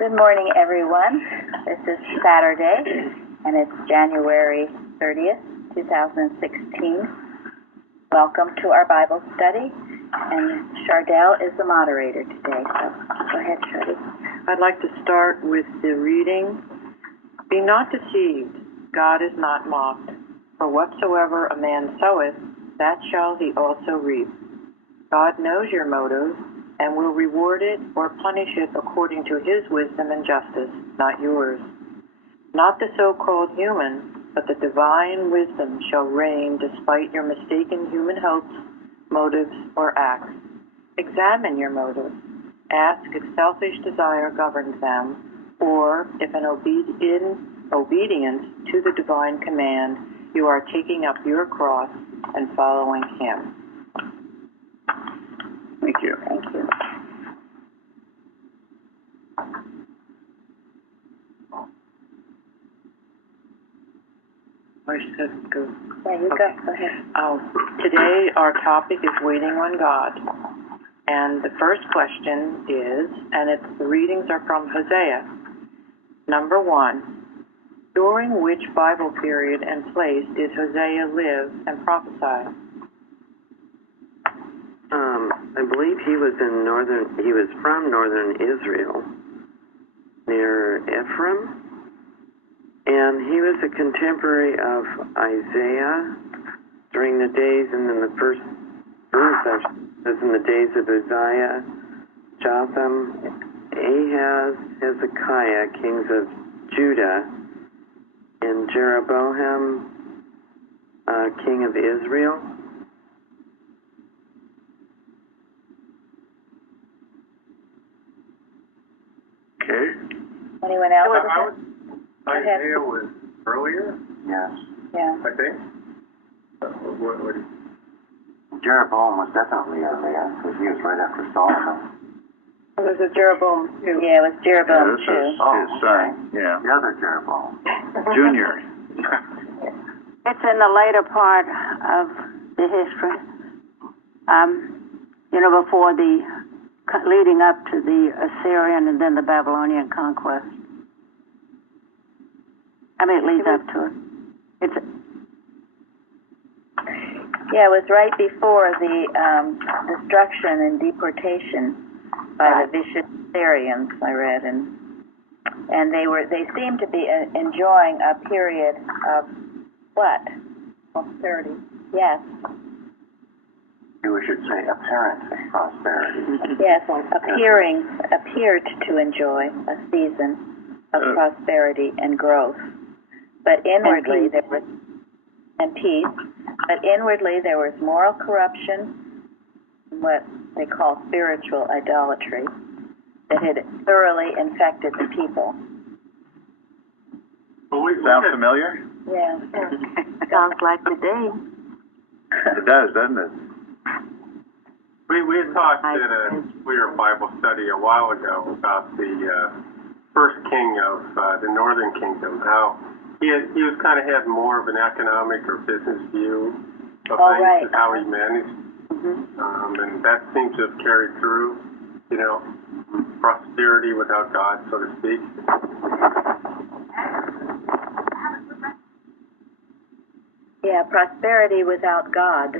Good morning, everyone. This is Saturday, and it's January 30th, 2016. Welcome to our Bible study, and Chardell is the moderator today. So go ahead, Chardy. I'd like to start with the reading. Be not deceived, God is not mocked. For whatsoever a man soweth, that shall he also reap. God knows your motives, and will reward it or punish it according to his wisdom and justice, not yours. Not the so-called human, but the divine wisdom shall reign despite your mistaken human hopes, motives, or acts. Examine your motives. Ask if selfish desire governs them, or if in obedience to the divine command you are taking up your cross and following him. Thank you. Thank you. I said go. Yeah, you go. Go ahead. Today our topic is waiting on God. And the first question is, the readings are from Hosea. Number 1, during which Bible period and place did Hosea live and prophesy? I believe he was from northern Israel, near Ephraim, and he was a contemporary of Isaiah during the days, and then the first verse was in the days of Uzziah, Jotham, Ahaz, Hezekiah, kings of Judah, and Jeroboam, king of Israel. Okay. Anyone else? Isaiah was earlier? Yes. Yeah. I think. What Jeroboam was definitely earlier because he was right after Solomon. It was a Jeroboam too. Yeah, it was Jeroboam This too. is his son. Yeah. The other Jeroboam. Junior. It's in the later part of the history. Before leading up to the Assyrian and then the Babylonian conquest. It leads up to it. Yeah, it was right before the destruction and deportation by the vicious Assyrians, I read, and they seemed to be enjoying a period of what? Prosperity. Yes. We should say apparent prosperity. Yes, appeared to enjoy a season of prosperity and growth. But inwardly there was peace. But inwardly there was moral corruption, what they call spiritual idolatry, that had thoroughly infected the people. Sound familiar? Yeah. Sounds like today. It does, doesn't it? We had talked in a clear Bible study a while ago about the first king of the northern kingdom, how he was kind of had more of an economic or business view of things, right. and how he managed, and that seems to have carried through, prosperity without God, so to speak. Yeah, prosperity without God,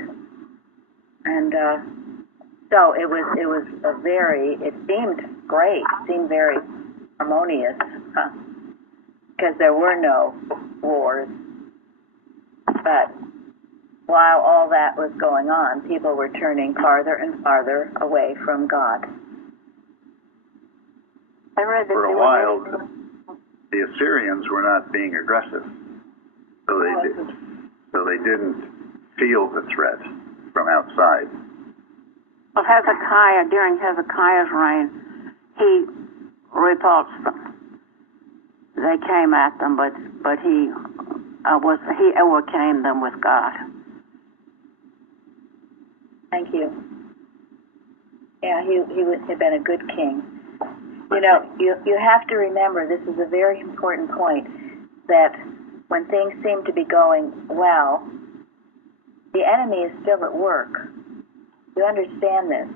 and so it was it seemed great, seemed very harmonious, because there were no wars. But while all that was going on, people were turning farther and farther away from God. I read that For a while, the Assyrians were not being aggressive, so they didn't feel the threat from outside. Well, during Hezekiah's reign, he repulsed them. They came at them, but he overcame them with God. Thank you. Yeah, he had been a good king. You have to remember, this is a very important point, that when things seem to be going well, the enemy is still at work. You understand this?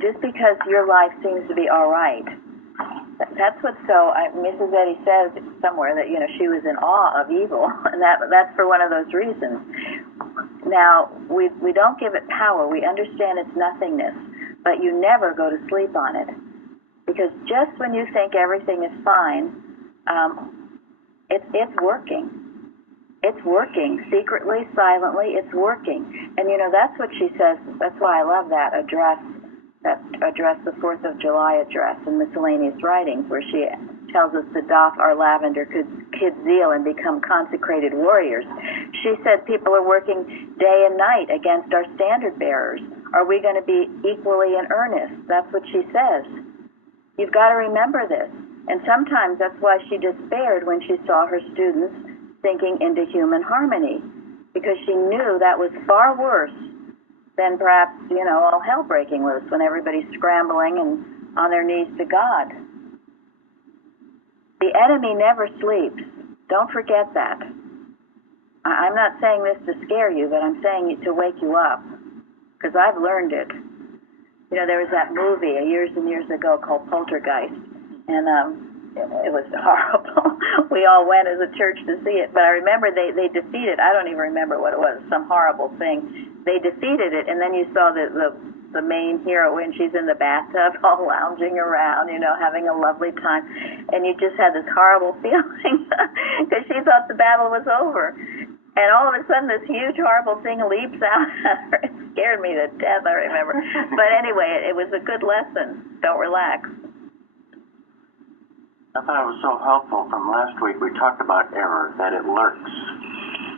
just because your life seems to be all right. That's what's so. Mrs. Eddy says somewhere that she was in awe of evil, and that's for one of those reasons. Now we don't give it power. We understand its nothingness, but you never go to sleep on it, because just when you think everything is fine, it's working. It's working secretly, silently. It's working, and that's what she says. That's why I love that address, the 4th of July address in Miscellaneous Writings, where she tells us to doff our lavender kid zeal and become consecrated warriors. She said people are working day and night against our standard bearers. Are we going to be equally in earnest? That's what she says. You've got to remember this. And sometimes that's why she despaired when she saw her students sinking into human harmony, because she knew that was far worse than perhaps, all hell breaking loose when everybody's scrambling and on their knees to God. The enemy never sleeps. Don't forget that. I'm not saying this to scare you, but I'm saying it to wake you up, because I've learned it. There was that movie years and years ago called Poltergeist, and it was horrible. We all went as a church to see it, but I remember they defeated, I don't even remember what it was, some horrible thing. They defeated it, and then you saw the main heroine. She's in the bathtub all lounging around, having a lovely time, and you just had this horrible feeling because she thought the battle was over. And all of a sudden, this huge, horrible thing leaps out at her. It scared me to death, I remember. But anyway, it was a good lesson. Don't relax. I thought it was so helpful from last week. We talked about error, that it lurks.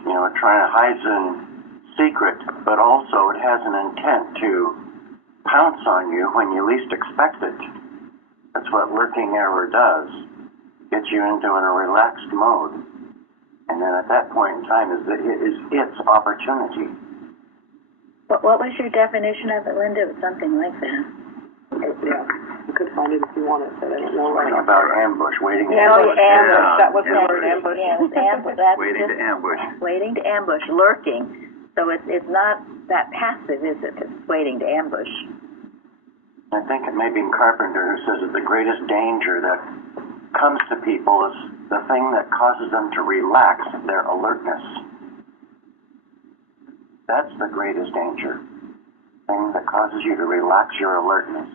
It hides in secret, but also it has an intent to pounce on you when you least expect it. That's what lurking error does. Gets you into a relaxed mode. And then at that point in time is its opportunity. What was your definition of it, Linda? It was something like that. Yeah, you could find it if you want it, but I don't know. Writing about ambush, waiting to ambush. Yeah. That was the word, ambush. Yeah, it was ambush. That's Waiting to ambush. Waiting to ambush, lurking. So it's not that passive, is it? It's waiting to ambush. I think it may be Carpenter who says that the greatest danger that comes to people is the thing that causes them to relax their alertness. That's the greatest danger. The thing that causes you to relax your alertness.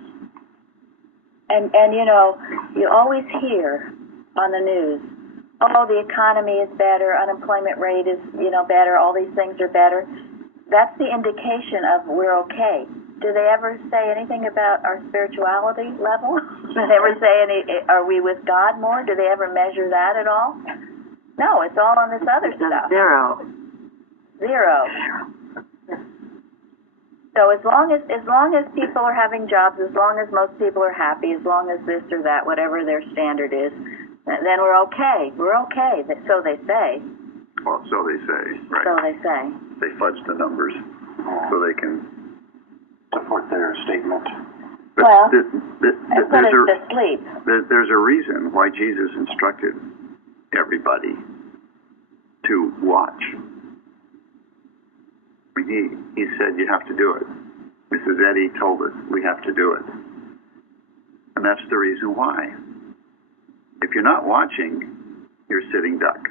And you always hear on the news, oh, the economy is better, unemployment rate is, better, all these things are better. That's the indication of we're okay. Do they ever say anything about our spirituality level? Do they ever say are we with God more? Do they ever measure that at all? No, it's all on this other stuff. Zero. So as long as people are having jobs, as long as most people are happy, as long as this or that, whatever their standard is, then we're okay. We're okay. So they say. Well, so they say, right. So they say. They fudge the numbers so they can support their statement. But Well, there's a reason why Jesus instructed everybody to watch. He said you have to do it. Mrs. Eddy told us we have to do it. And that's the reason why. If you're not watching, you're sitting duck.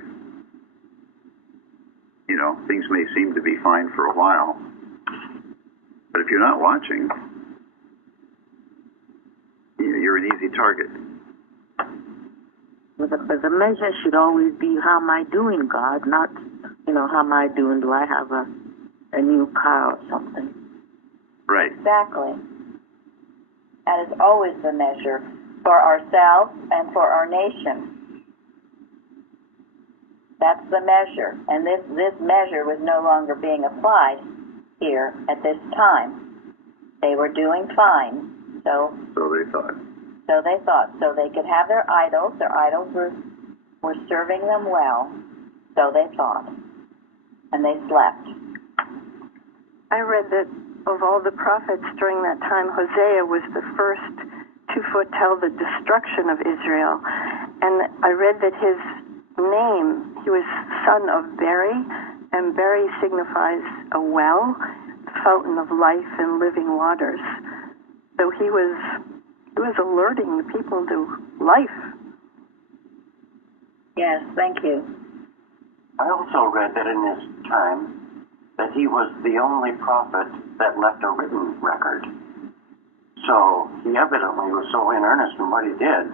Things may seem to be fine for a while, but if you're not watching, you're an easy target. But the measure should always be, how am I doing, God? Not, how am I doing? Do I have a new car or something? Right. Exactly. That is always the measure for ourselves and for our nation. That's the measure. And this measure was no longer being applied here at this time. They were doing fine. So they thought. So they could have their idols. Their idols were serving them well. So they thought. And they slept. I read that of all the prophets during that time, Hosea was the first to foretell the destruction of Israel. And I read that his name, he was son of Beri, and Beri signifies a well, fountain of life and living waters. So he was alerting the people to life. Yes, thank you. I also read that in his time that he was the only prophet that left a written record. So he evidently was so in earnest in what he did,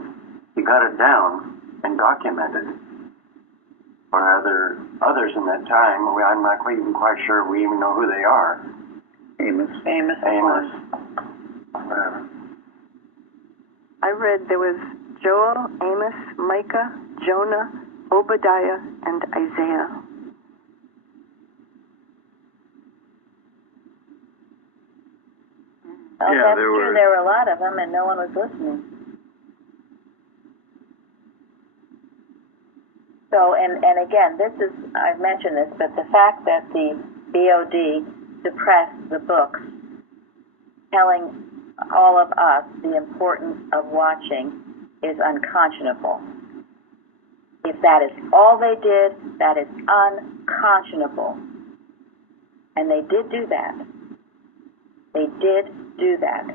he got it down and documented. Or are there others in that time? I'm not even quite sure we even know who they are. Amos. Amos. I read there was Joel, Amos, Micah, Jonah, Obadiah, and Isaiah. Oh, Yeah, that's there true. were- There were a lot of them, and no one was listening. So, and again, this is, I've mentioned this, but the fact that the BOD suppressed the books telling all of us the importance of watching is unconscionable. If that is all they did, that is unconscionable. And they did do that. They did do that.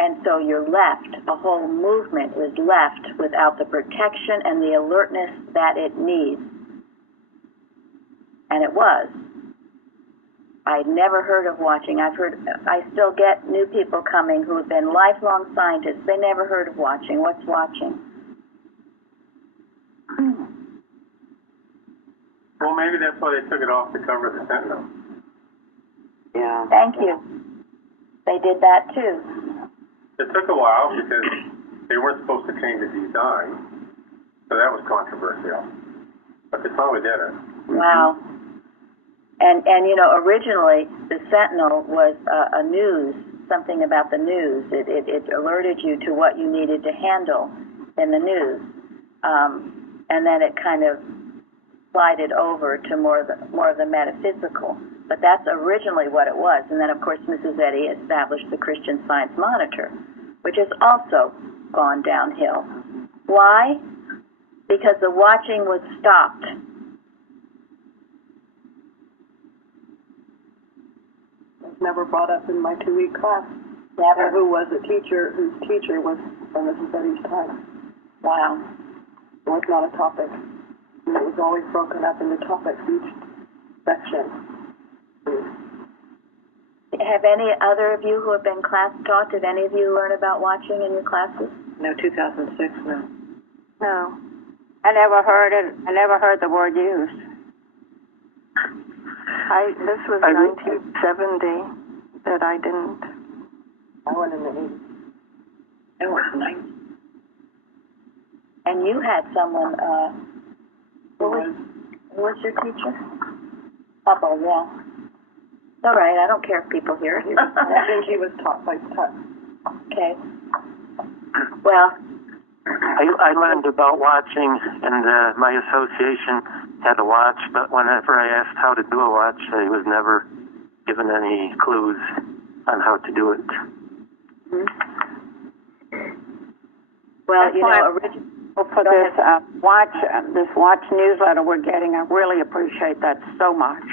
And so you're left, a whole movement is left without the protection and the alertness that it needs. And it was. I'd never heard of watching. I still get new people coming who have been lifelong scientists. They never heard of watching. What's watching? Well, maybe that's why they took it off the cover of the Sentinel. Yeah. Thank you. They did that too. It took a while because they weren't supposed to change the design, so that was controversial. But they finally did it. Wow. And you know, originally the Sentinel was a news, something about the news. It alerted you to what you needed to handle in the news, and then it kind of slided over to more of the metaphysical. But that's originally what it was. And then, of course, Mrs. Eddy established the Christian Science Monitor, which has also gone downhill. Why? Because the watching was stopped. Never brought up in my 2-week class. Never. Who was a teacher whose teacher was from Mrs. Eddy's time. Wow. It was not a topic. And it was always broken up into topics, each section. Have any other of you who have been class taught, did any of you learn about watching in your classes? No, 2006, no. No. I never heard it. I never heard the word used. This was 1970 that I didn't. I went in the 80s. It was nice. And you had someone, who was your teacher? Papa, yeah. It's all right, I don't care if people hear it. I think he was taught by Tut. Okay. Well, I learned about watching, and my association had a watch, but whenever I asked how to do a watch, I was never given any clues on how to do it. well, you know, For this watch newsletter we're getting, I really appreciate that so much.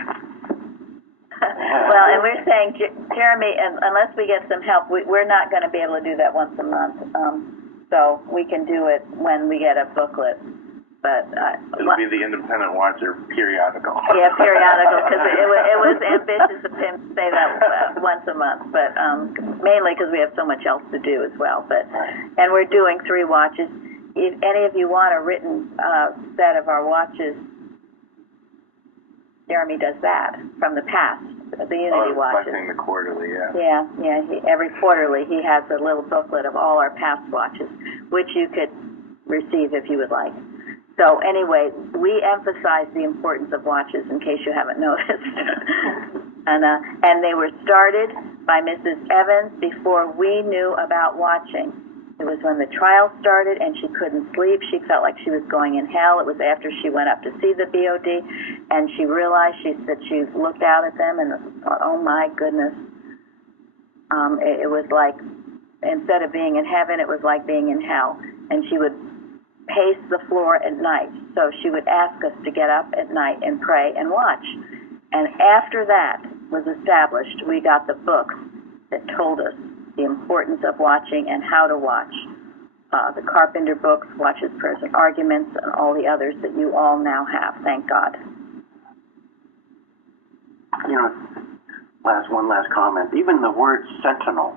well, and we're saying, Jeremy, unless we get some help, we're not going to be able to do that once a month. So we can do it when we get a booklet. But it'll be the Independent Watcher periodical. Yeah, periodical, because it was ambitious of him to say that once a month, but mainly because we have so much else to do as well. But and we're doing 3 watches. If any of you want a written set of our watches, Jeremy does that from the past, the Unity watches. Reflecting the quarterly, yeah. Yeah. Every quarterly he has a little booklet of all our past watches, which you could receive if you would like. So anyway, we emphasize the importance of watches in case you haven't noticed. and they were started by Mrs. Evans before we knew about watching. It was when the trial started and she couldn't sleep. She felt like she was going in hell. It was after she went up to see the BOD and she realized that she looked out at them and thought, oh my goodness. It was like, instead of being in heaven, it was like being in hell. And she would pace the floor at night. So she would ask us to get up at night and pray and watch. And after that was established, we got the books that told us the importance of watching and how to watch. The Carpenter books, Watches, Prayers, and Arguments, and all the others that you all now have, thank God. You know, one last comment. Even the word sentinel.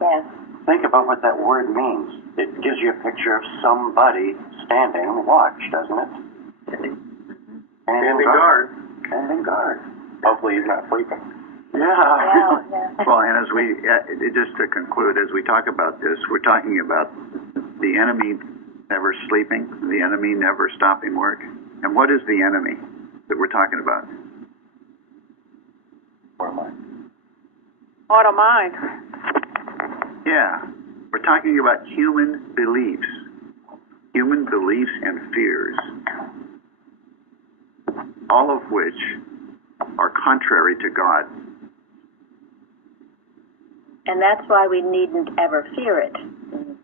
Yes. Think about what that word means. It gives you a picture of somebody standing watch, doesn't it? Standing guard. Standing guard. Hopefully he's not sleeping. Yeah. Well, and as we, just to conclude, as we talk about this, we're talking about the enemy never sleeping, the enemy never stopping work. And what is the enemy that we're talking about? Auto mind. Yeah, we're talking about human beliefs and fears, all of which are contrary to God. And that's why we needn't ever fear it,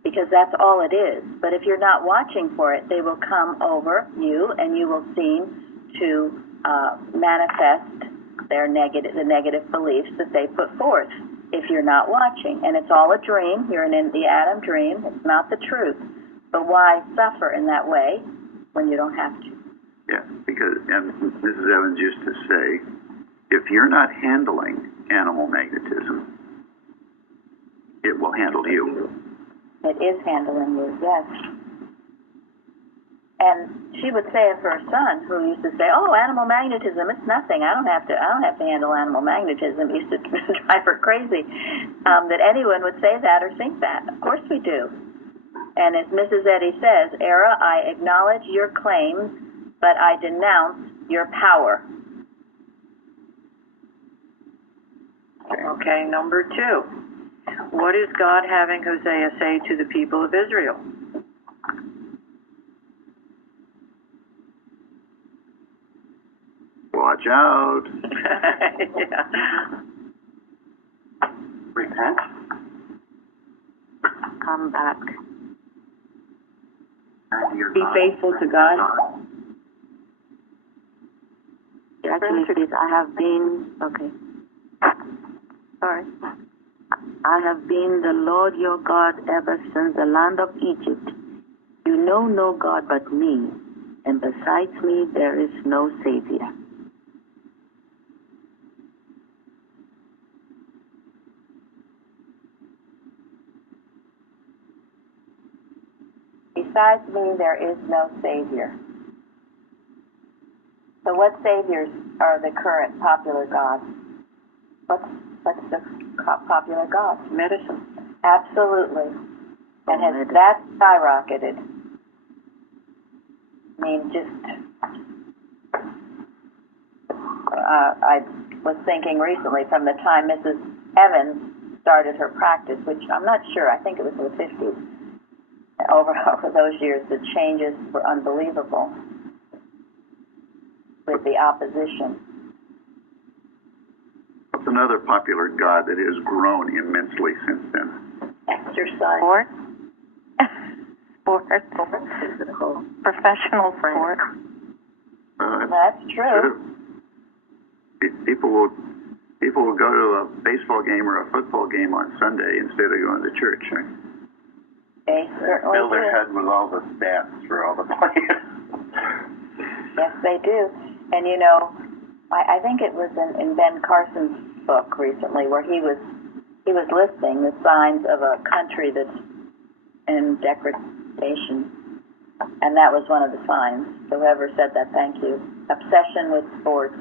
because that's all it is. But if you're not watching for it, they will come over you, and you will seem to manifest the negative beliefs that they put forth if you're not watching. And it's all a dream. You're in the Adam dream. It's not the truth. But why suffer in that way when you don't have to? Yeah, because, and Mrs. Evans used to say, if you're not handling animal magnetism, it will handle you. It is handling you, yes. And she would say of her son, who used to say, "Oh, animal magnetism, it's nothing. I don't have to handle animal magnetism." It used to drive her crazy that anyone would say that or think that. Of course we do. And as Mrs. Eddy says, Era, I acknowledge your claims, but I denounce your power. Okay, number 2. What is God having Hosea say to the people of Israel? Watch out. Yeah. Repent. Come back. Be faithful to God. Actually, it says, I have been, okay. Sorry. I have been the Lord your God ever since the land of Egypt. You know no God but me, and besides me there is no Savior. Besides me, there is no Savior. So what saviors are the current popular gods? What's the popular god? Medicine. Absolutely. And has that skyrocketed? I mean, I was thinking recently from the time Mrs. Evans started her practice, which I'm not sure, I think it was in the 50s. Over those years, the changes were unbelievable with the opposition. What's another popular god that has grown immensely since then? Exercise. Sport. Professional sport. That's true. People will go to a baseball game or a football game on Sunday instead of going to church. Right? They certainly Fill their do. head with all the stats for all the players. Yes, they do. And you know, I think it was in Ben Carson's book recently where he was listing the signs of a country that's in degradation, and that was one of the signs. So whoever said that, thank you. Obsession with sports.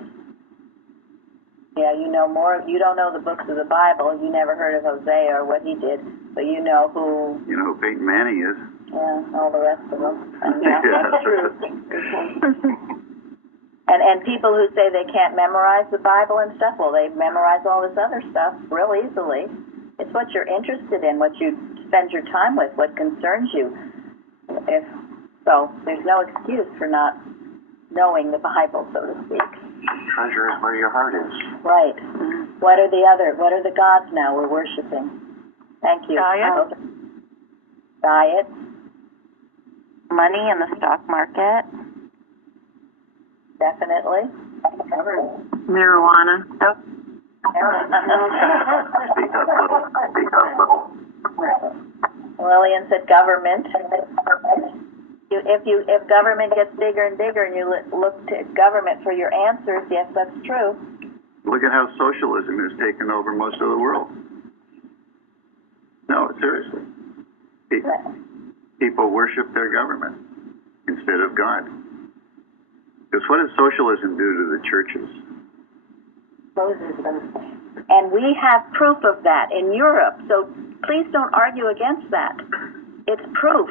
Yeah, you know more. You don't know the books of the Bible. You never heard of Hosea or what he did, but you know who. You know who Peyton Manning is. Yeah, all the rest of them. And that's true. And people who say they can't memorize the Bible and stuff, well, they memorize all this other stuff real easily. It's what you're interested in, what you spend your time with, what concerns you. So there's no excuse for not knowing the Bible, so to speak. Treasure is where your heart is. Right. What are the gods now we're worshiping? Thank you. Diet. Money in the stock market. Definitely. Marijuana. Speak up, little. Speak up, little. Lillian said government. If government gets bigger and bigger and you look to government for your answers, yes, that's true. Look at how socialism has taken over most of the world. No, seriously. People worship their government instead of God. Because what does socialism do to the churches? Closes them. And we have proof of that in Europe, so please don't argue against that. It's proof.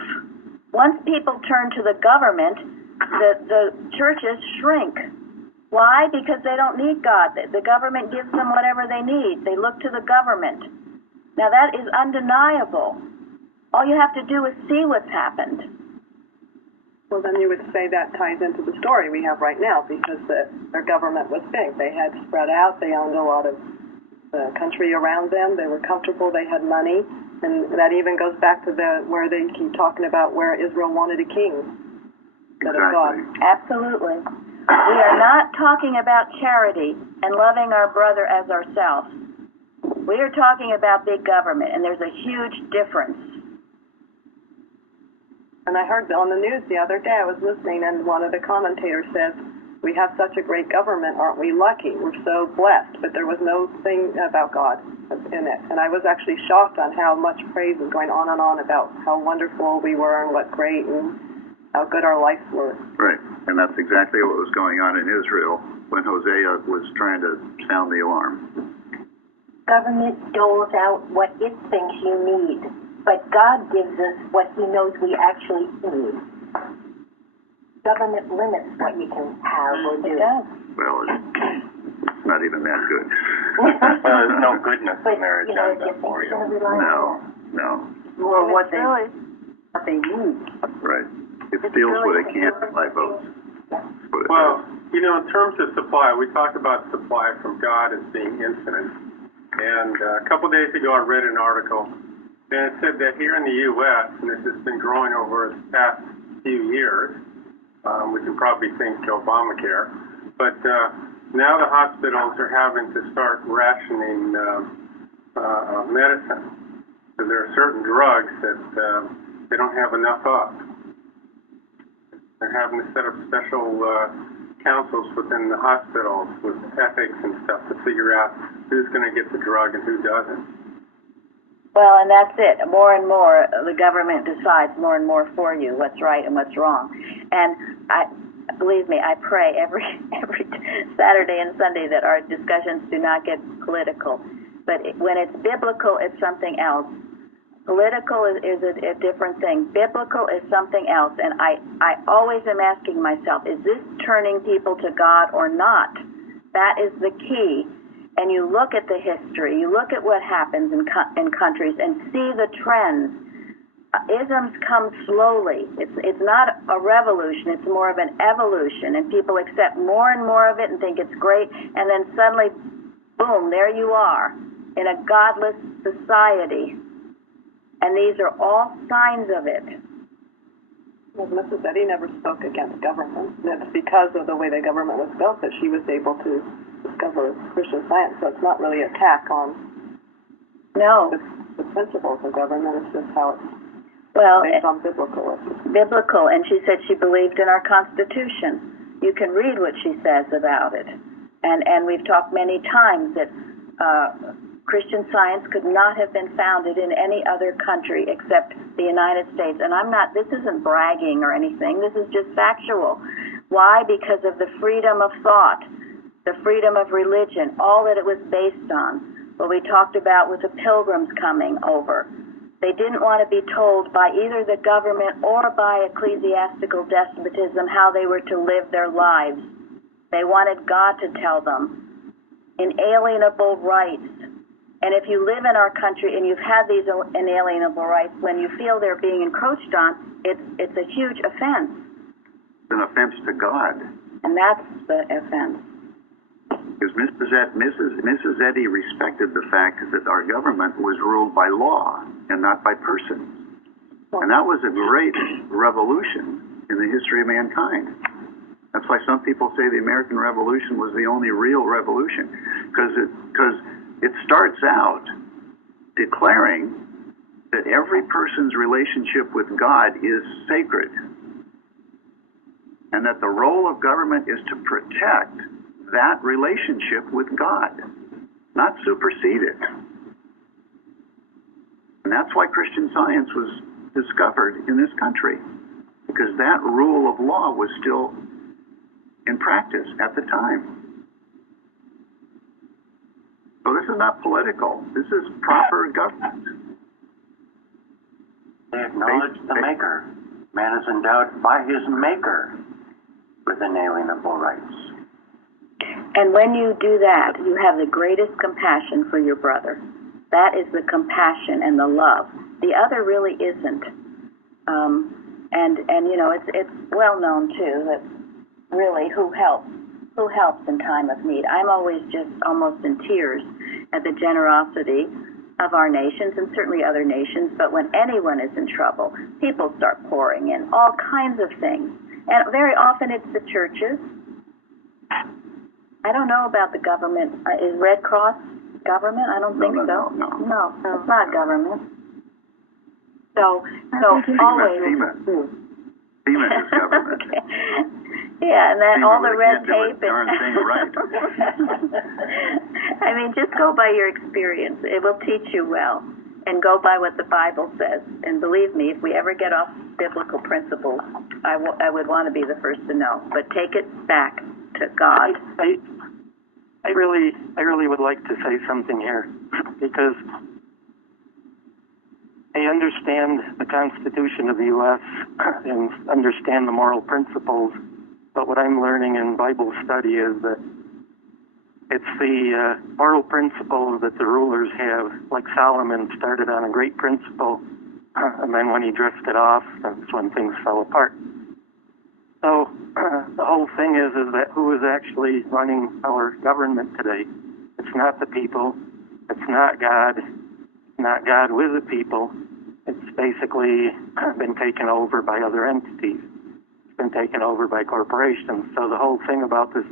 Once people turn to the government, the churches shrink. Why? Because they don't need God. The government gives them whatever they need. They look to the government. Now that is undeniable. All you have to do is see what's happened. Well, then you would say that ties into the story we have right now, because their government was big. They had spread out. They owned a lot of the country around them. They were comfortable. They had money. And that even goes back to where they keep talking about where Israel wanted a king instead of God. Absolutely. We are not talking about charity and loving our brother as ourselves. We are talking about big government, and there's a huge difference. And I heard on the news the other day, I was listening, and one of the commentators says, we have such a great government, aren't we lucky? We're so blessed, but there was no thing about God in it. And I was actually shocked on how much praise was going on and on about how wonderful we were and what great and how good our lives were. Right, and that's exactly what was going on in Israel when Hosea was trying to sound the alarm. Government doles out what it thinks you need, but God gives us what he knows we actually need. Government limits what you can have or do. It does. Well, it's not even that good. There's no goodness in their agenda for you. No. Or what they need. Right. It steals what it can by votes. Well, in terms of supply, we talked about supply from God as being infinite. And a couple days ago, I read an article, and it said that here in the U.S., and this has been growing over the past few years, we can probably thank Obamacare, but now the hospitals are having to start rationing medicine. So there are certain drugs that they don't have enough of. They're having to set up special councils within the hospitals with ethics and stuff to figure out who's going to get the drug and who doesn't. Well, and that's it. More and more, the government decides more and more for you what's right and what's wrong. And believe me, I pray every Saturday and Sunday that our discussions do not get political. But when it's biblical, it's something else. Political is a different thing. Biblical is something else. And I always am asking myself, is this turning people to God or not? That is the key. And you look at the history, you look at what happens in countries and see the trends. Isms come slowly. It's not a revolution, it's more of an evolution, and people accept more and more of it and think it's great, and then suddenly, boom, there you are in a godless society. And these are all signs of it. Well, Mrs. Eddy never spoke against government. It's because of the way the government was built that she was able to discover Christian Science, so it's not really an attack on the principles of government. It's just how it's based on biblical. Biblical, and she said she believed in our Constitution. You can read what she says about it. And we've talked many times that Christian Science could not have been founded in any other country except the United States. And this isn't bragging or anything, this is just factual. Why? Because of the freedom of thought, the freedom of religion, all that it was based on. What we talked about with the pilgrims coming over. They didn't want to be told by either the government or by ecclesiastical despotism how they were to live their lives. They wanted God to tell them. Inalienable rights. And if you live in our country and you've had these inalienable rights, when you feel they're being encroached on, it's a huge offense. It's an offense to God. And that's the offense. Because Mrs. Eddy respected the fact that our government was ruled by law and not by persons. And that was a great revolution in the history of mankind. That's why some people say the American Revolution was the only real revolution. because it starts out declaring that every person's relationship with God is sacred, and that the role of government is to protect that relationship with God, not supersede it. And that's why Christian Science was discovered in this country, because that rule of law was still in practice at the time. So this is not political. This is proper government. They acknowledge the Maker. Man is endowed by his Maker with inalienable rights. And when you do that, you have the greatest compassion for your brother. That is the compassion and the love. The other really isn't. And you know, it's well known too that really who helps in time of need. I'm always just almost in tears at the generosity of our nations and certainly other nations. But when anyone is in trouble, people start pouring in all kinds of things, and very often it's the churches. I don't know about the government. Is Red Cross government? I don't think so. No, it's not government. So always. FEMA is government. Okay. Yeah, and then all the red tape. Darn thing right. I mean, just go by your experience. It will teach you well, and go by what the Bible says. And believe me, if we ever get off biblical principles, I would want to be the first to know. But take it back to God. I really would like to say something here, because I understand the Constitution of the U.S. and understand the moral principles, but what I'm learning in Bible study is that it's the moral principles that the rulers have, like Solomon started on a great principle, and then when he drifted off, that's when things fell apart. So the whole thing is that who is actually running our government today? It's not the people. It's not God. It's not God with the people. It's basically been taken over by other entities. It's been taken over by corporations. So the whole thing about this,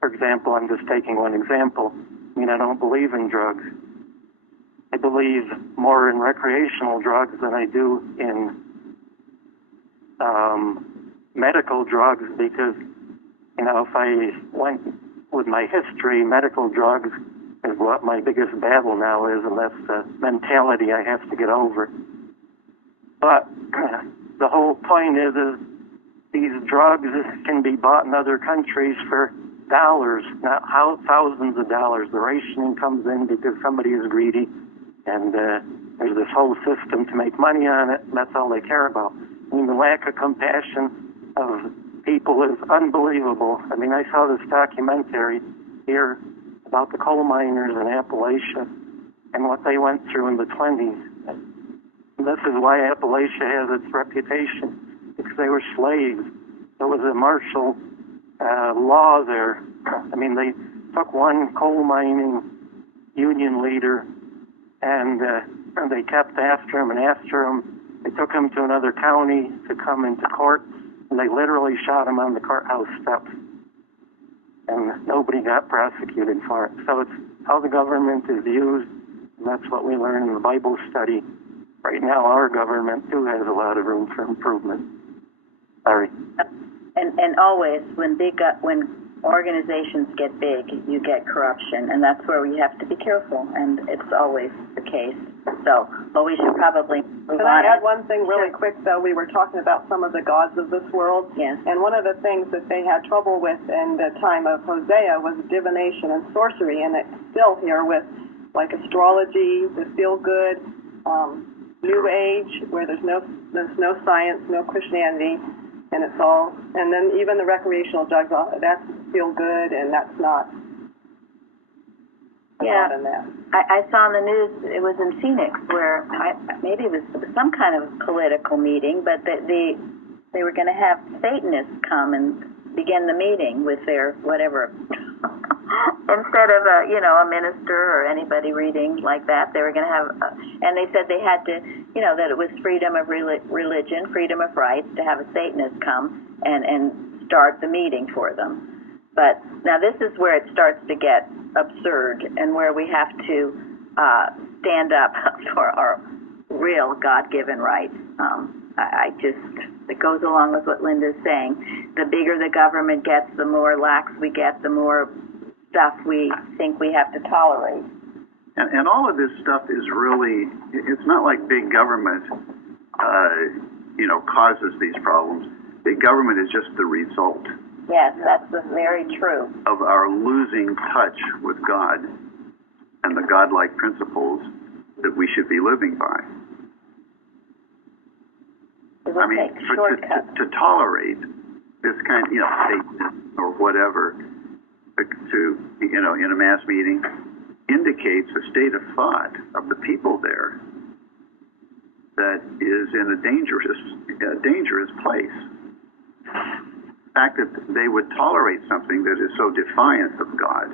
for example, I'm just taking one example. I mean, I don't believe in drugs. I believe more in recreational drugs than I do in medical drugs, because, you know, if I went with my history, medical drugs is what my biggest battle now is, and that's the mentality I have to get over. But the whole point is these drugs can be bought in other countries for dollars, not thousands of dollars. The rationing comes in because somebody is greedy, and there's this whole system to make money on it, and that's all they care about. I mean, the lack of compassion of people is unbelievable. I mean, I saw this documentary here about the coal miners in Appalachia and what they went through in the 20s. And this is why Appalachia has its reputation, because they were slaves. There was a martial law there. I mean, they took one coal mining union leader, and they kept after him and after him. They took him to another county to come into court, and they literally shot him on the courthouse steps. And nobody got prosecuted for it. So it's how the government is used, and that's what we learn in the Bible study. Right now, our government, too, has a lot of room for improvement. Sorry. And always, when organizations get big, you get corruption, and that's where we have to be careful, and it's always the case. So, well, we should probably move on. Can I add one thing really quick, though? We were talking about some of the gods of this world, yes. And one of the things that they had trouble with in the time of Hosea was divination and sorcery, and it's still here with, like, astrology, the feel-good, New Age, where there's no science, no Christianity, and it's all, and then even the recreational drugs, that's feel good, and that's not. Yeah, in that. I saw in the news, it was in Phoenix, where maybe it was some kind of political meeting, but they were going to have Satanists come and begin the meeting with their whatever. Instead of a minister or anybody reading like that, they were going to have, and they said they had to, that it was freedom of religion, freedom of rights to have a Satanist come and start the meeting for them. But now this is where it starts to get absurd and where we have to stand up for our real God-given rights. It goes along with what Linda's saying. The bigger the government gets, the more lax we get, the more stuff we think we have to tolerate. And all of this stuff is really, it's not like big government, causes these problems. Big government is just the result. Yes, that's very true. Of our losing touch with God and the godlike principles that we should be living by. I mean, to tolerate this kind, statement or whatever, in a mass meeting, indicates a state of thought of the people there that is in a dangerous place. The fact that they would tolerate something that is so defiant of God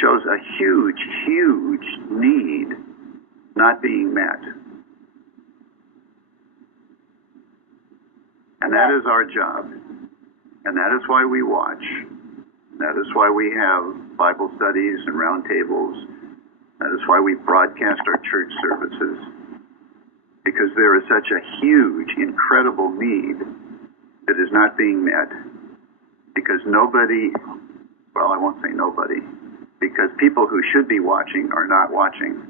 shows a huge, huge need not being met. And that is our job. And that is why we watch. That is why we have Bible studies and round tables. That is why we broadcast our church services. Because there is such a huge, incredible need that is not being met. Because nobody, well, I won't say nobody, because people who should be watching are not watching.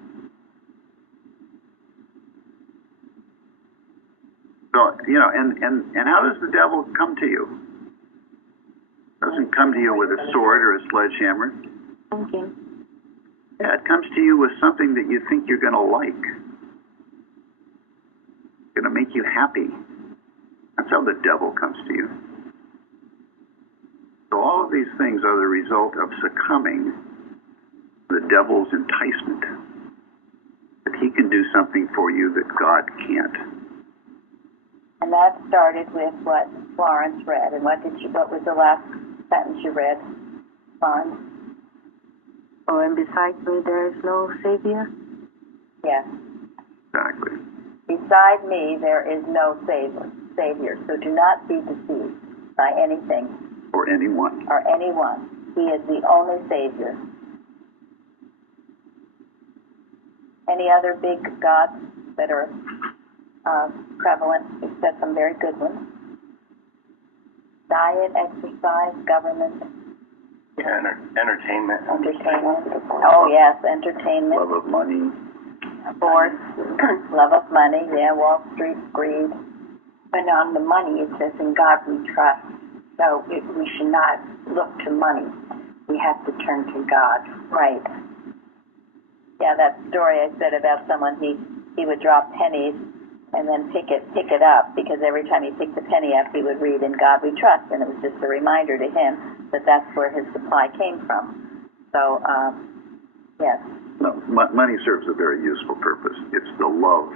So, and how does the devil come to you? Doesn't come to you with a sword or a sledgehammer. Okay. Yeah, it comes to you with something that you think you're going to like. Going to make you happy. That's how the devil comes to you. So all of these things are the result of succumbing to the devil's enticement. That he can do something for you that God can't. And that started with what Florence read. And what was the last sentence you read, Florence? Oh, and besides me there is no Savior? Yes. Exactly. Beside me there is no Savior. So do not be deceived by anything. Or anyone. Or anyone. He is the only Savior. Any other big gods that are prevalent? We've said some very good ones. Diet, exercise, government. Yeah, entertainment. Entertainment. Oh, yes, entertainment. Love of money. Sports. Love of money. Yeah, Wall Street, greed. And on the money, it says, in God we trust. So we should not look to money. We have to turn to God. Right. Yeah, that story I said about someone, he would drop pennies and then pick it up, because every time he picked the penny up, he would read, in God we trust. And it was just a reminder to him that that's where his supply came from. So, yes. No, money serves a very useful purpose. It's the love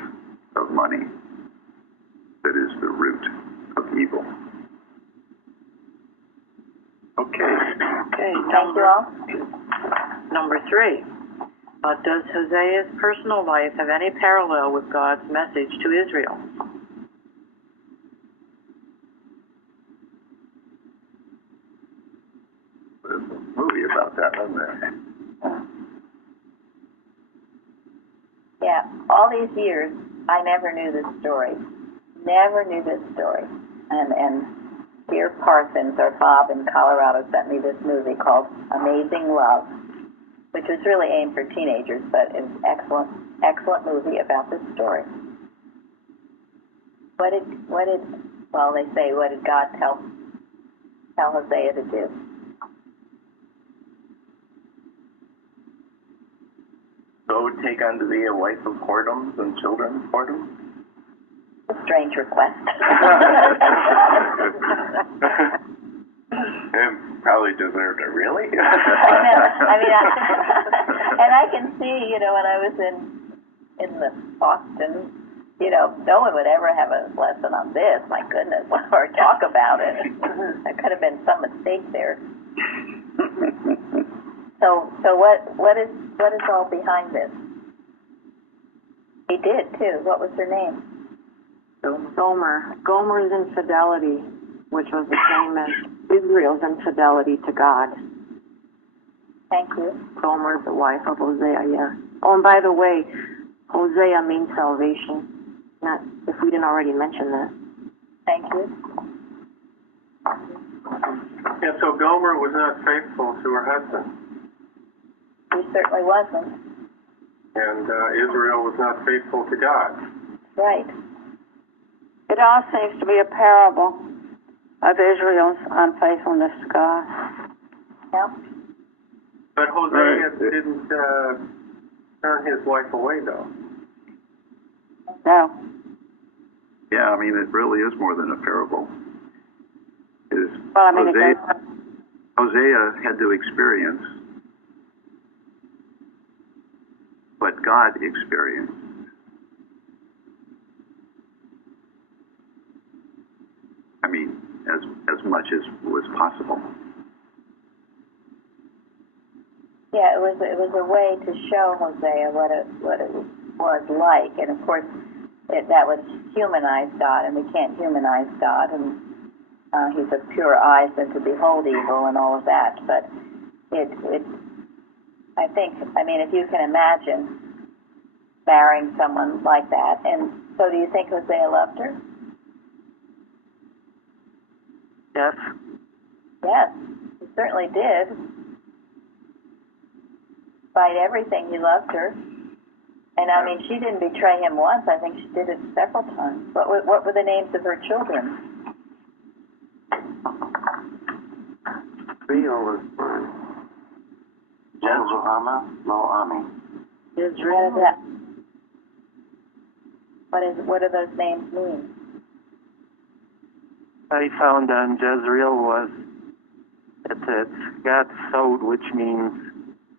of money that is the root of evil. Okay. Thank you all. Number 3. Does Hosea's personal life have any parallel with God's message to Israel? There's a movie about that, isn't there? Yeah, all these years, I never knew this story. Never knew this story. And dear Parsons, or Bob in Colorado, sent me this movie called Amazing Love, which was really aimed for teenagers, but it was excellent movie about this story. What did God tell Hosea to do? So take unto thee a wife of whoredoms and children of whoredoms? A strange request. It probably deserved it, really? I mean, and I can see, when I was in the Boston, no one would ever have a lesson on this, my goodness, or talk about it. There could have been some mistake there. So what is all behind this? He did too. What was her name? Gomer's infidelity, which was the same as Israel's infidelity to God. Thank you. Gomer, the wife of Hosea, yeah. Oh, and by the way, Hosea means salvation. Not if we didn't already mention that. Thank you. And so Gomer was not faithful to her husband. He certainly wasn't. And Israel was not faithful to God. Right. It all seems to be a parable of Israel's unfaithfulness to God. Yep. But Hosea didn't turn his wife away, though. No. Yeah, I mean, it really is more than a parable. Well, I mean, Hosea had to experience what God experienced. I mean, as much as was possible. Yeah, it was a way to show Hosea what it was like, and of course that would humanize God, and we can't humanize God, and He's of pure eyes and to behold evil and all of that. But I think, I mean, if you can imagine marrying someone like that, and so do you think Hosea loved her? Yes. Yes, he certainly did. Despite everything, he loved her. And I mean, she didn't betray him once. I think she did it several times. What were the names of her children? Israel was born. Jezreel, Lo-Ami. Israel. What is that? What do those names mean? I found on Jezreel was that it's God sowed, which means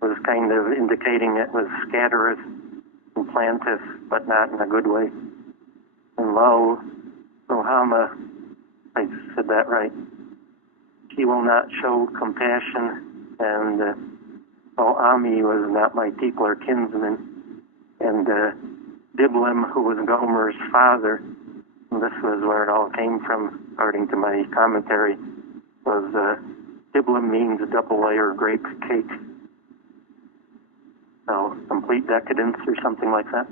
was kind of indicating it was scattereth and planteth, but not in a good way. And Rohama, I said that right. He will not show compassion, and Ami was not my people or kinsman, and Diblim, who was Gomer's father, and this was where it all came from, according to my commentary, was Diblim means a double layer grape cake. So, complete decadence or something like that.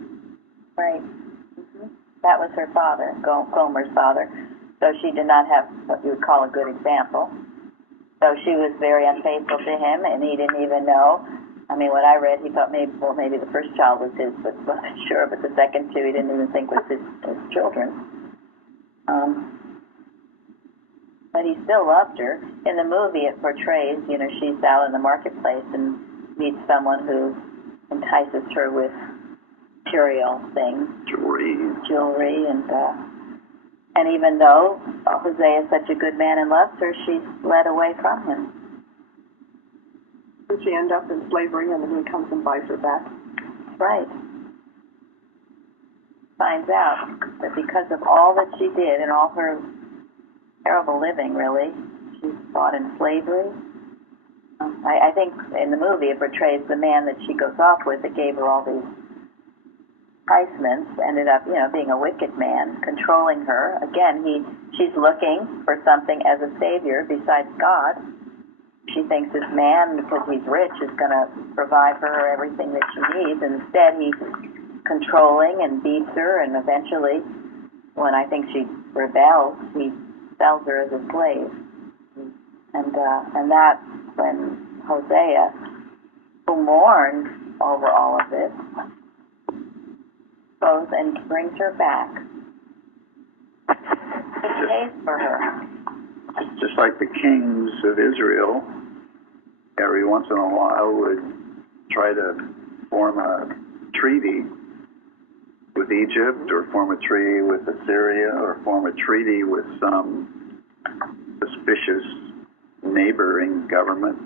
Right. Mm-hmm. That was her father, Gomer's father. So she did not have what you would call a good example. So she was very unfaithful to him, and he didn't even know. I mean, what I read, he thought maybe the first child was his, but wasn't sure. But the second two, he didn't even think was his children. But he still loved her. In the movie, it portrays, she's out in the marketplace and meets someone who entices her with material things, jewelry, and even though Hosea is such a good man and loves her, she's led away from him. She ends up in slavery, and then he comes and buys her back. Right. Finds out that because of all that she did and all her terrible living, really, she's caught in slavery. I think in the movie it portrays the man that she goes off with that gave her all these enticements ended up, being a wicked man, controlling her. Again, she's looking for something as a savior besides God. She thinks this man, because he's rich, is going to provide for her everything that she needs. And instead, he's controlling and beats her, and eventually, when I think she rebels, he sells her as a slave. And that's when Hosea, who mourned over all of this, goes and brings her back. He pays for her. Just like the kings of Israel, every once in a while would try to form a treaty with Egypt, or form a treaty with Assyria, or form a treaty with some suspicious neighboring government,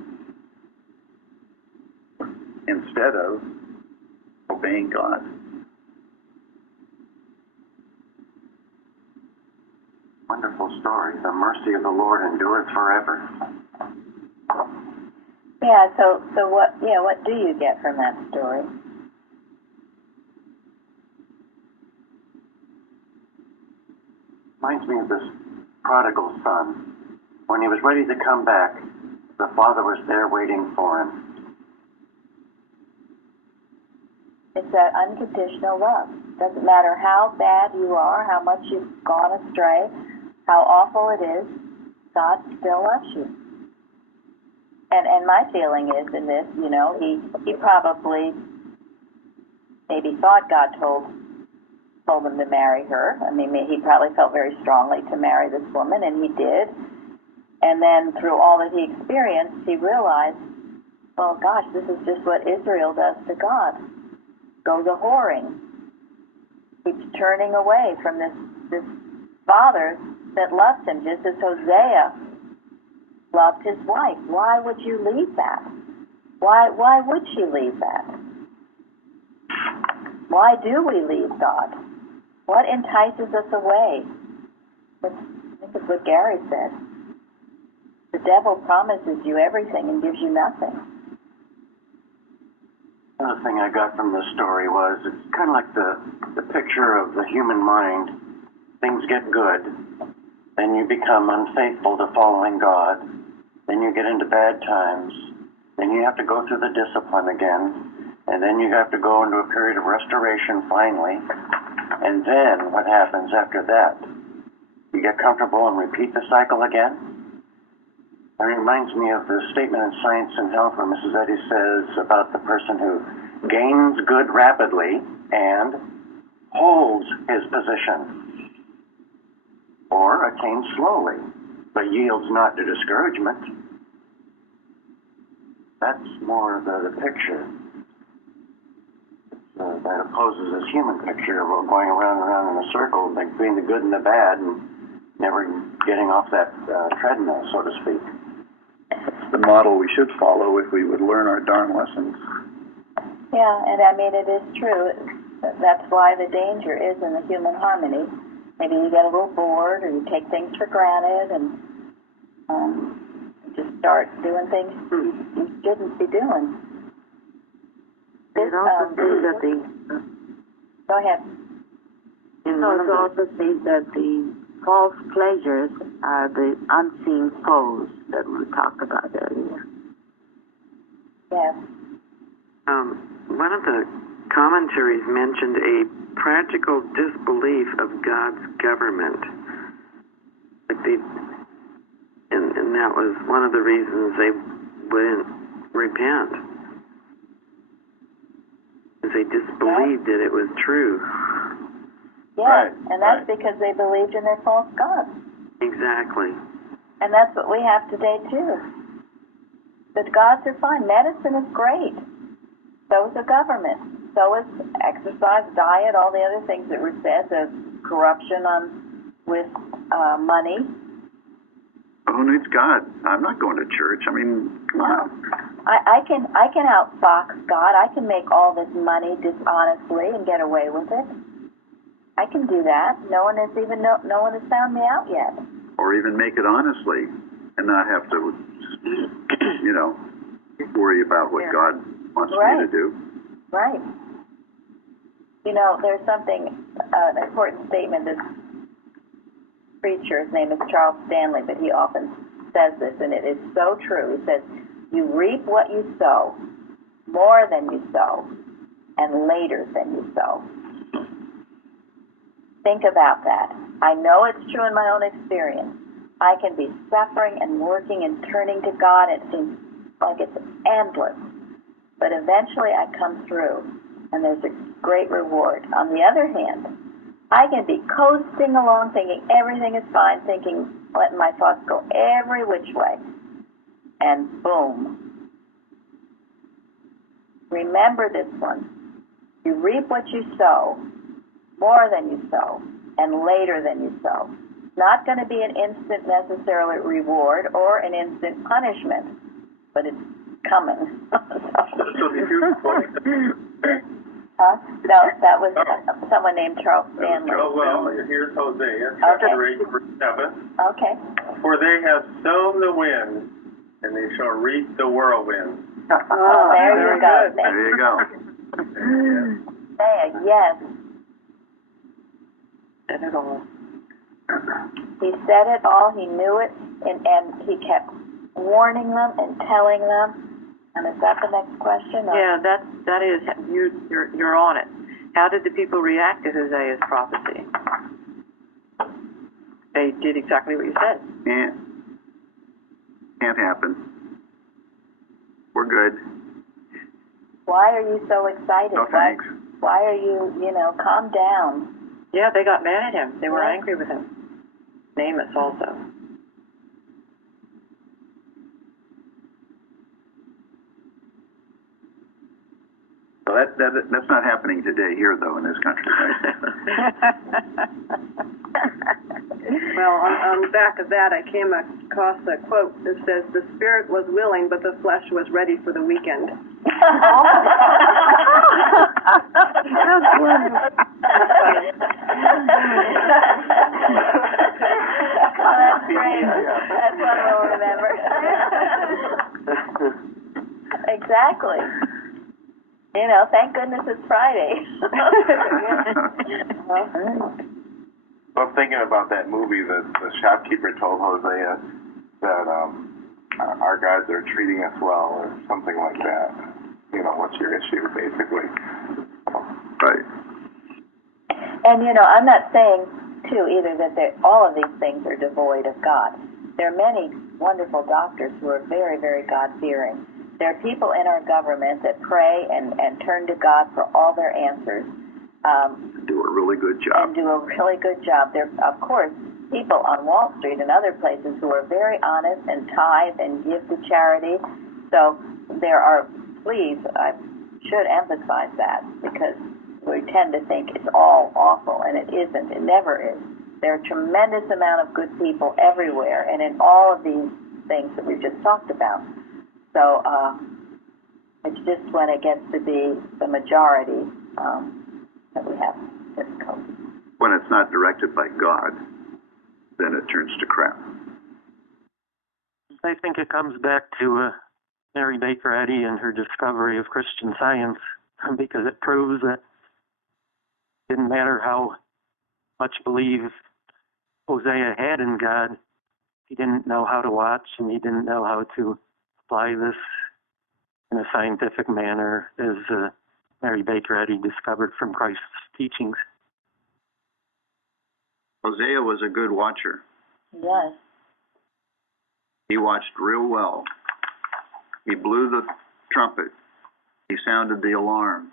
instead of obeying God. Wonderful story. The mercy of the Lord endureth forever. Yeah, so what do you get from that story? Reminds me of this prodigal son. When he was ready to come back, the Father was there waiting for him. It's that unconditional love. Doesn't matter how bad you are, how much you've gone astray, how awful it is, God still loves you. And my feeling is in this, you know, he probably maybe thought God told him to marry her. I mean, he probably felt very strongly to marry this woman, and he did. And then through all that he experienced, he realized, oh gosh, this is just what Israel does to God. Goes a whoring. Keeps turning away from this father that loves him, just as Hosea loved his wife. Why would you leave that? Why would she leave that? Why do we leave God? What entices us away? This is what Gary said. The devil promises you everything and gives you nothing. Another thing I got from this story was it's kind of like the picture of the human mind. Things get good, then you become unfaithful to following God, then you get into bad times, then you have to go through the discipline again, and then you have to go into a period of restoration finally, and then what happens after that? You get comfortable and repeat the cycle again? It reminds me of the statement in Science and Health where Mrs. Eddy says about the person who gains good rapidly and holds his position, or attains slowly, but yields not to discouragement. That's more the picture that opposes this human picture of going around and around in a circle, between the good and the bad, and never getting off that treadmill, so to speak. It's the model we should follow if we would learn our darn lessons. Yeah, and I mean, it is true. That's why the danger is in the human harmony. Maybe you get a little bored, or you take things for granted, and just start doing things you shouldn't be doing. It also says that Go ahead. it also says that the false pleasures are the unseen foes that we talked about earlier. Yes. One of the commentaries mentioned a practical disbelief of God's government. And that was one of the reasons they wouldn't repent. Because they disbelieved that it was true. Yeah, right, and that's because they believed in their false gods. Exactly. And that's what we have today, too. The gods are fine. Medicine is great. So is the government. So is exercise, diet, all the other things that were said, the corruption with money. Who needs God? I'm not going to church. I mean, come on. I can outfox God. I can make all this money dishonestly and get away with it. I can do that. No one has found me out yet. Or even make it honestly and not have to, worry about what God wants me to do. Right. There's something, an important statement this preacher, his name is Charles Stanley, but he often says this, and it is so true. He says, you reap what you sow, more than you sow, and later than you sow. Think about that. I know it's true in my own experience. I can be suffering and working and turning to God. It seems like it's endless. But eventually I come through, and there's a great reward. On the other hand, I can be coasting along thinking everything is fine, letting my thoughts go every which way. And boom. Remember this one. You reap what you sow, more than you sow, and later than you sow. It's not going to be an instant necessarily reward or an instant punishment, but it's coming. No, that was someone named Charles Stanley. Oh, well, here's Hosea, chapter 8, verse 7. Okay. For they have sown the wind, and they shall reap the whirlwind. Oh, there you go. There you go. Say yes. And it all. He said it all, he knew it, and he kept warning them and telling them. And is that the next question? Yeah, that is, you're on it. How did the people react to Hosea's prophecy? They did exactly what you said. Can't happen. We're good. Why are you so excited? No thanks. Why are you, calm down? Yeah, they got mad at him. They were angry with him. Amos also. Well, that's not happening today here, though, in this country, right? Well, on the back of that, I came across a quote that says, "The spirit was willing, but the flesh was ready for the weekend." That's wonderful. Oh, that's great. That's what we'll remember. Exactly. Thank goodness it's Friday. Well, thinking about that movie, the shopkeeper told Hosea that our guys are treating us well, or something like that. What's your issue, basically? Right. And, I'm not saying, too, either that all of these things are devoid of God. There are many wonderful doctors who are very, very God-fearing. There are people in our government that pray and turn to God for all their answers. Do a really good job. There are, of course, people on Wall Street and other places who are very honest and tithe and give to charity. So there are, please, I should emphasize that, because we tend to think it's all awful, and it isn't. It never is. There are a tremendous amount of good people everywhere, and in all of these things that we've just talked about. So it's just when it gets to be the majority that we have difficulty. When it's not directed by God, then it turns to crap. I think it comes back to Mary Baker Eddy and her discovery of Christian Science, because it proves that it didn't matter how much belief Hosea had in God, he didn't know how to watch, and he didn't know how to apply this in a scientific manner, as Mary Baker Eddy discovered from Christ's teachings. Hosea was a good watcher. Yes. He watched real well. He blew the trumpet. He sounded the alarm.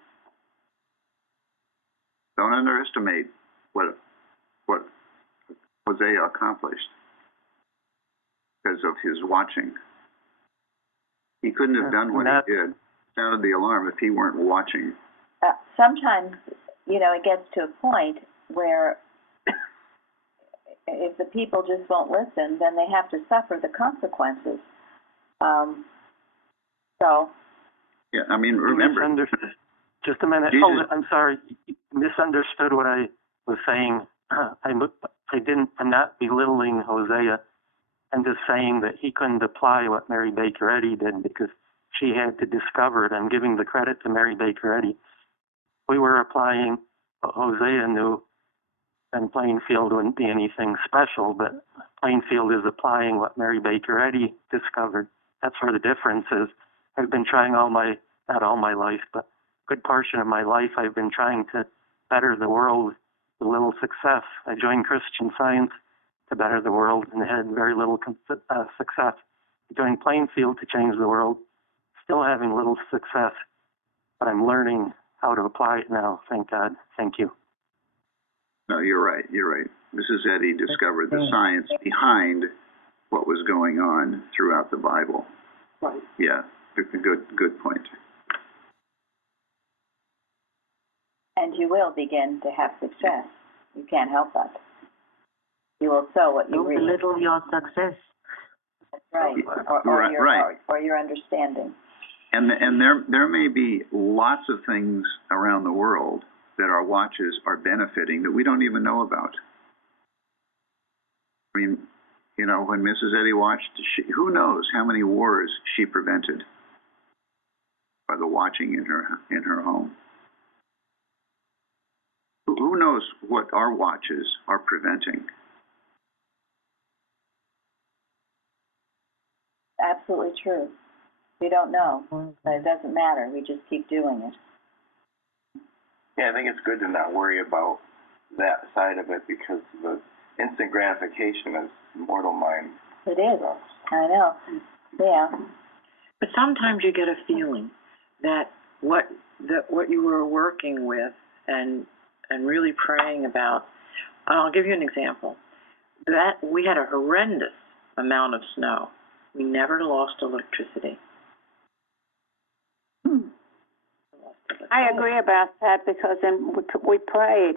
Don't underestimate what Hosea accomplished because of his watching. He couldn't have done what he did, sounded the alarm, if he weren't watching. Sometimes, it gets to a point where if the people just won't listen, then they have to suffer the consequences. Yeah, remember. Just a minute. Jesus. Hold it. I'm sorry. You misunderstood what I was saying. I'm not belittling Hosea. I'm just saying that he couldn't apply what Mary Baker Eddy did because she had to discover it. I'm giving the credit to Mary Baker Eddy. We were applying what Hosea knew, and Plainfield wouldn't be anything special, but Plainfield is applying what Mary Baker Eddy discovered. That's where the difference is. I've been trying not all my life, but a good portion of my life, I've been trying to better the world with little success. I joined Christian Science to better the world and had very little success. I joined Plainfield to change the world, still having little success, but I'm learning how to apply it now. Thank God. Thank you. No, you're right. Mrs. Eddy discovered the science behind what was going on throughout the Bible. Right. Yeah, good point. And you will begin to have success. You can't help that. You will sow what you Don't reap. belittle your success. That's right. Or your understanding. And there may be lots of things around the world that our watches are benefiting that we don't even know about. I mean, when Mrs. Eddy watched, who knows how many wars she prevented by the watching in her home. Who knows what our watches are preventing? absolutely true. We don't know, but it doesn't matter. We just keep doing it. Yeah, I think it's good to not worry about that side of it because the instant gratification is mortal mind. It is. I know. Yeah. But sometimes you get a feeling that what you were working with and really praying about. I'll give you an example. That we had a horrendous amount of snow. We never lost electricity. I agree about that because we prayed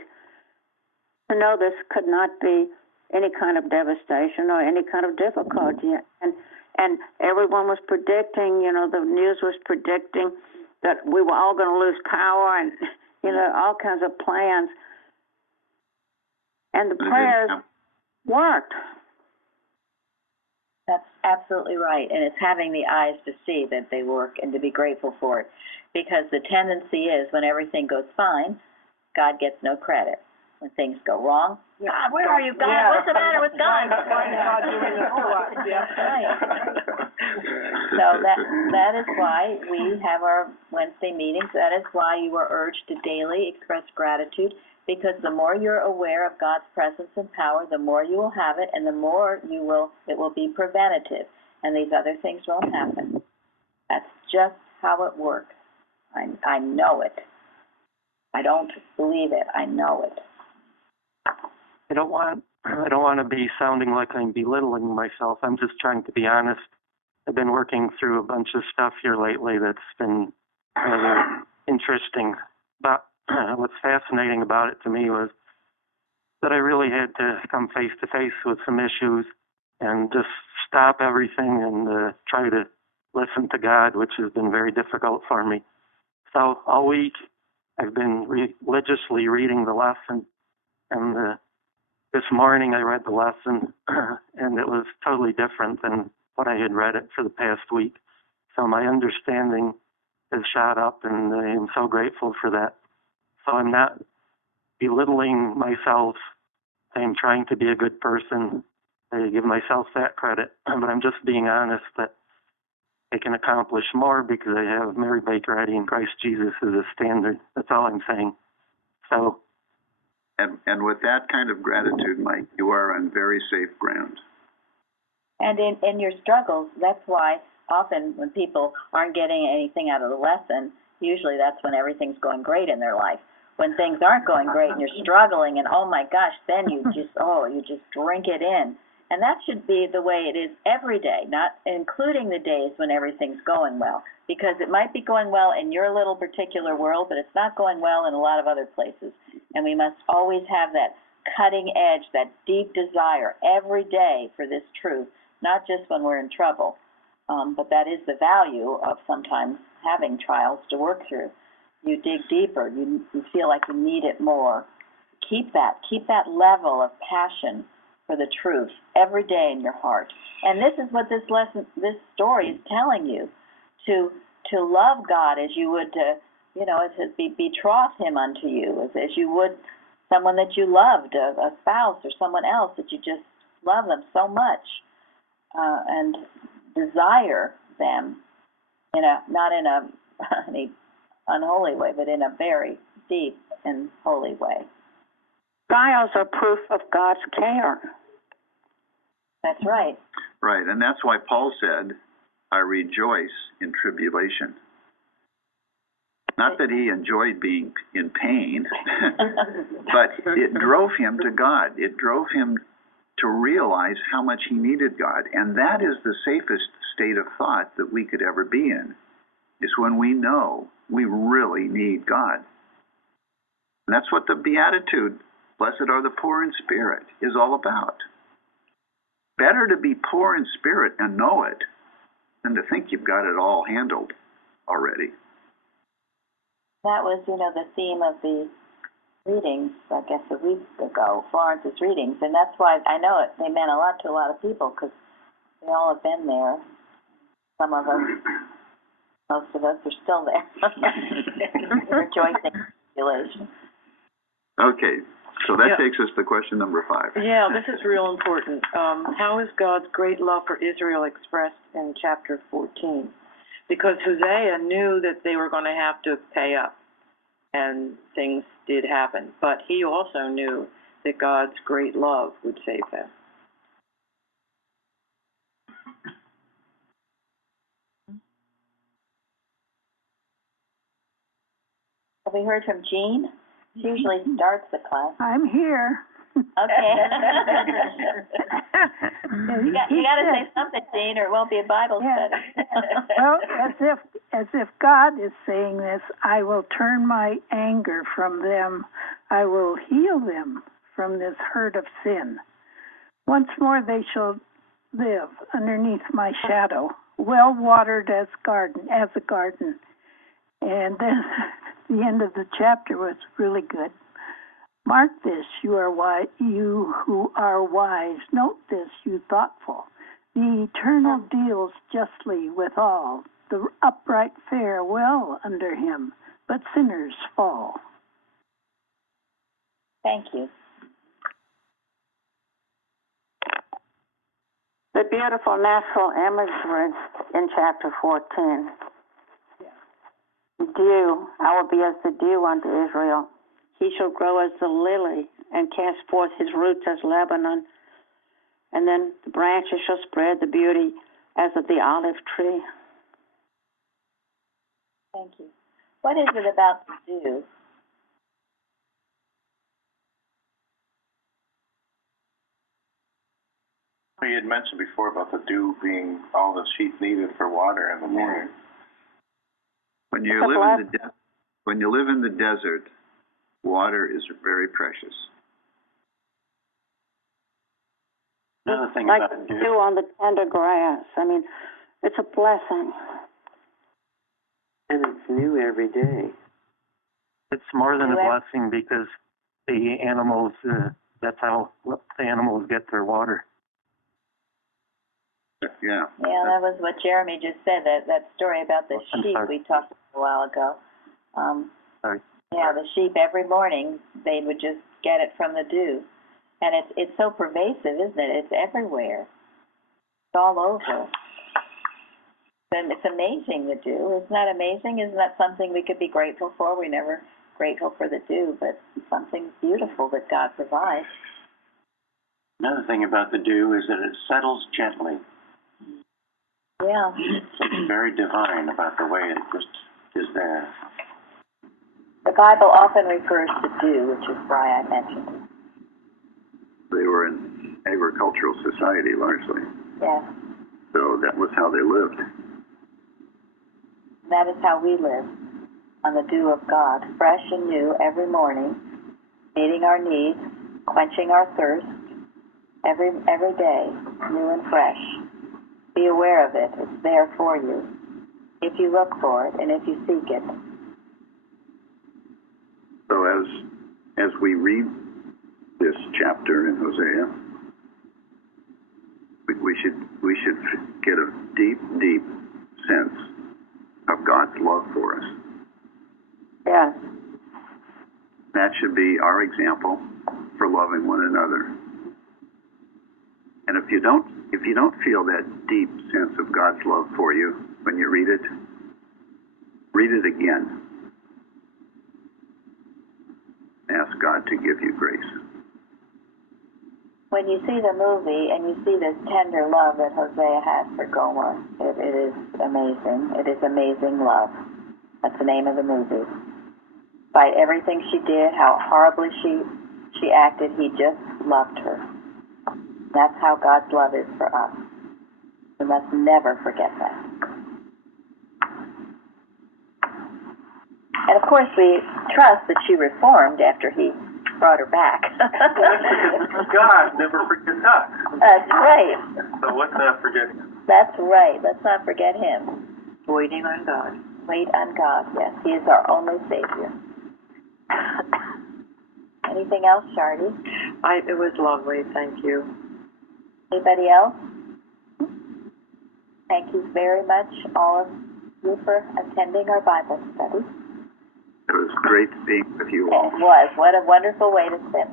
to know this could not be any kind of devastation or any kind of difficulty. And everyone was predicting, the news was predicting that we were all going to lose power and, all kinds of plans. And the prayers worked. That's absolutely right. And it's having the eyes to see that they work and to be grateful for it. Because the tendency is when everything goes fine, God gets no credit. When things go wrong, God, where are you, God? Yeah. What's the matter with God? Why is God doing this to us? Yeah. Right. So that is why we have our Wednesday meetings. That is why you are urged to daily express gratitude, because the more you're aware of God's presence and power, the more you will have it, and the more it will be preventative, and these other things won't happen. That's just how it works. I know it. I don't believe it. I know it. I don't want to be sounding like I'm belittling myself. I'm just trying to be honest. I've been working through a bunch of stuff here lately that's been rather interesting. But what's fascinating about it to me was that I really had to come face to face with some issues and just stop everything and try to listen to God, which has been very difficult for me. So all week I've been religiously reading the lesson, and this morning I read the lesson, and it was totally different than what I had read it for the past week. So my understanding has shot up, and I am so grateful for that. So I'm not belittling myself. I'm trying to be a good person. I give myself that credit, but I'm just being honest that I can accomplish more because I have Mary Baker Eddy and Christ Jesus as a standard. That's all I'm saying. So. And with that kind of gratitude, Mike, you are on very safe ground. And in your struggles, that's why often when people aren't getting anything out of the lesson, usually that's when everything's going great in their life. When things aren't going great and you're struggling and, oh my gosh, then you just drink it in. And that should be the way it is every day, not including the days when everything's going well. Because it might be going well in your little particular world, but it's not going well in a lot of other places. And we must always have that cutting edge, that deep desire every day for this truth, not just when we're in trouble. But that is the value of sometimes having trials to work through. You dig deeper. You feel like you need it more. Keep that level of passion for the truth every day in your heart. And this is what this story is telling you, to love God as you would, as betroth Him unto you, as you would someone that you loved, a spouse or someone else that you just love them so much, and desire them not in any unholy way, but in a very deep and holy way. Trials are proof of God's care. That's right. Right, and that's why Paul said, I rejoice in tribulation. Not that he enjoyed being in pain, but it drove him to God. It drove him to realize how much he needed God. And that is the safest state of thought that we could ever be in, is when we know we really need God. And that's what the Beatitude, blessed are the poor in spirit, is all about. Better to be poor in spirit and know it than to think you've got it all handled already. That was, the theme of the readings, I guess, a week ago, Florence's readings. And that's why I know they meant a lot to a lot of people, because we all have been there. Some of us, most of us are still there. Rejoicing in tribulation. Okay. So that Yeah. takes us to question number 5. Yeah, this is real important. How is God's great love for Israel expressed in chapter 14? Because Hosea knew that they were going to have to pay up, and things did happen. But he also knew that God's great love would save them. Have we heard from Jean? She usually starts the class. I'm here. Okay. you got to say something, Jean, or it won't be a Bible study. Well, as if God is saying this, I will turn my anger from them. I will heal them from this hurt of sin. Once more they shall live underneath my shadow, well watered as a garden. And then the end of the chapter was really good. Mark this, you who are wise. Note this, you thoughtful. The Eternal deals justly with all. The upright fare well under him, but sinners fall. Thank you. The beautiful natural imagery in chapter 14. Dew, I will be as the dew unto Israel. He shall grow as the lily and cast forth his roots as Lebanon. And then the branches shall spread the beauty as of the olive tree. Thank you. What is it about the dew? You had mentioned before about the dew being all the sheep needed for water in the morning. When you live in the desert, water is very precious. Another thing like about dew. dew on the tender grass. I mean, it's a blessing. And it's new every day. It's more than a blessing because the animals, that's how the animals get their water. Yeah. Yeah, that was what Jeremy just said, that story about the sheep we talked about a while ago. Sorry. Yeah, the sheep every morning, they would just get it from the dew. And it's so pervasive, isn't it? It's everywhere. It's all over. And it's amazing, the dew. Isn't that amazing? Isn't that something we could be grateful for? We're never grateful for the dew, but something beautiful that God provides. Another thing about the dew is that it settles gently. Yeah. Something very divine about the way it just is there. The Bible often refers to dew, which is why I mentioned it. They were an agricultural society largely. Yes. So that was how they lived. That is how we live, on the dew of God, fresh and new every morning, meeting our needs, quenching our thirst, every day, new and fresh. Be aware of it. It's there for you, if you look for it and if you seek it. So as we read this chapter in Hosea, we should get a deep sense of God's love for us. Yes. That should be our example for loving one another. And if you don't feel that deep sense of God's love for you when you read it again. Ask God to give you grace. When you see the movie and you see this tender love that Hosea has for Gomer, it is amazing. It is amazing love. That's the name of the movie. Despite everything she did, how horribly she acted, he just loved her. That's how God's love is for us. We must never forget that. And of course, we trust that she reformed after he brought her back. God never forgets us. That's right. So let's not forget him. That's right. Let's not forget him. Waiting on God. Wait on God, yes. He is our only Savior. Anything else, Shardy? It was lovely. Thank you. Anybody else? Thank you very much, all of you, for attending our Bible study. It was great being with you all. It was. What a wonderful way to spend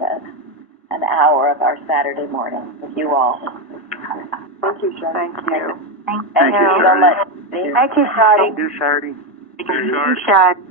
an hour of our Saturday morning with you all. Thank you, Shari. Thank you. Thank you so much. Thank you, Shari. Thank you, Shardy. Thank you, Shari.